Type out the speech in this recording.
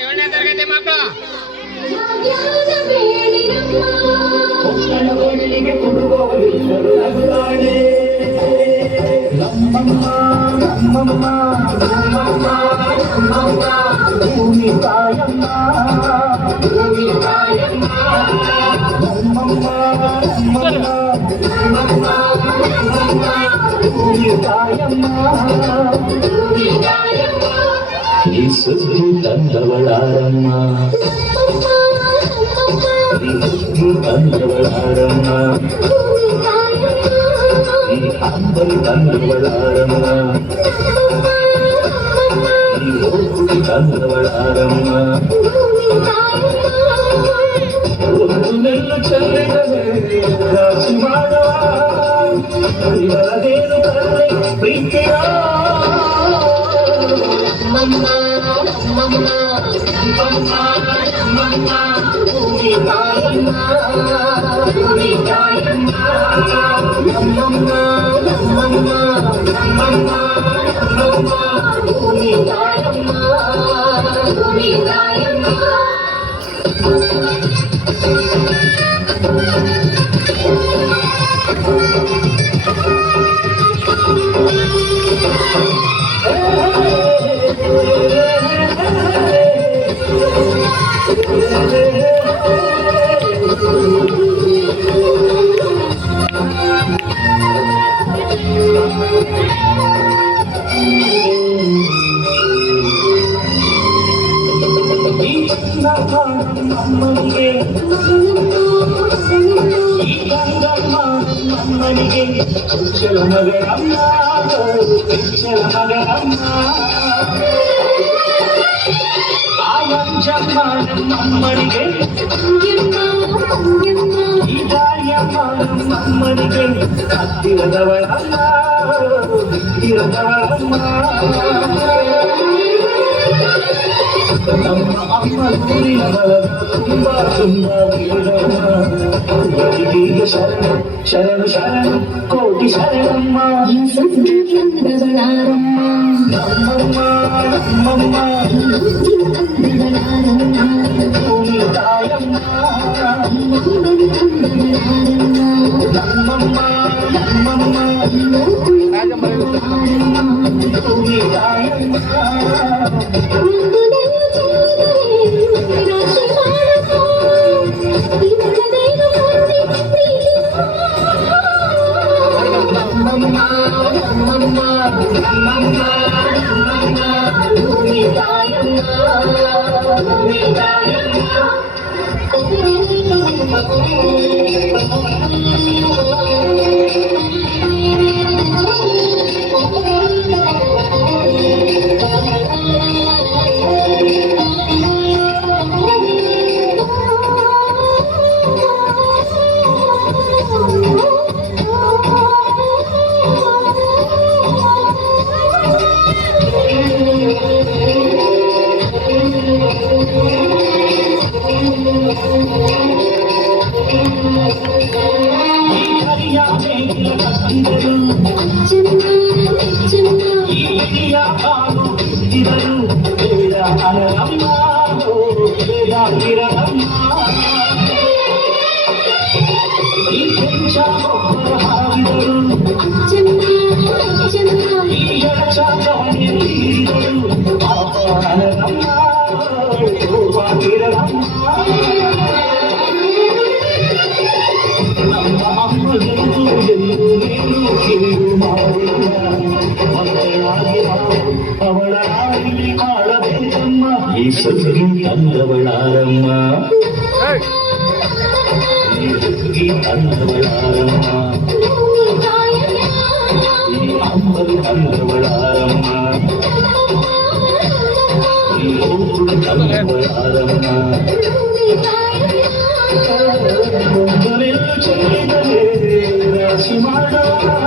ಏಳನೇ ತರಗತಿ ಮಕ್ಕಳು ಈ ಸುದ್ದಿ ತಂದವಳಾರಮ್ಮ ತಂದವಳಾರಮ್ಮ ಈ ಅಂಬರಿ ತಂದವಳಾರಮ್ಮ ಈ ಹೋಗುಡಿ ತಂದವಳಾರಮ್ಮ ಒಂದು ನೆಲ್ಲು ಚೆಲ್ಲಿದರೆ ರಾಶಿ ಮಾಡುವ ಇವರದೇನು ಕರುಣೆ ಪ್ರೀತಿಯ ಅಮ್ಮನಿಗೆ ಈ ಗಂಗಮ್ಮ ಅಮ್ಮನಿಗೆ ಕುಚ್ಚಲ ಮಗನಮ್ಮ ಕುಚ್ಚಲ ಮಗನಮ್ಮ ಆ ಮಂಜಮ್ಮ ನಮ್ಮಮ್ಮನಿಗೆ ಈ ದಾರಿಯಮ್ಮ ನಮ್ಮಮ್ಮನಿಗೆ ಹತ್ತಿರದವಳಮ್ಮ ಹತ್ತಿರದವಳಮ್ಮ ನಮ್ಮ ಅಮ್ಮ ಊರಿನ ಬಲದ ತುಂಬಾ ತುಂಬಾ ಬರಿಗೀಗ ಶರಣು ಶರಣು ಶರಣು ಕೋಟಿ ಶರಣಮ್ಮ ನಮ್ಮಮ್ಮ ನಮ್ಮಮ್ಮ ಭೂಮಿ ತಾಯಮ್ಮ ನಮ್ಮಮ್ಮ ನಮ್ಮಮ್ಮ ಭೂಮಿ ತಾಯಮ್ಮ ಈ ಸುದ್ದಿ ತಂದವಳಾರಮ್ಮ ಈ ಸುದ್ದಿ ತಂದವಳಾರಮ್ಮ ಈ ಅಂಬರಿ ತಂದವಳಾರಮ್ಮ ಈ ಹೋಗುಡಿ ತಂದವಳಾರಮ್ಮ ಒಂದು ನೆಲ್ಲು ಚೆಲ್ಲಿದರೆ ರಾಶಿ ಮಾಡುವ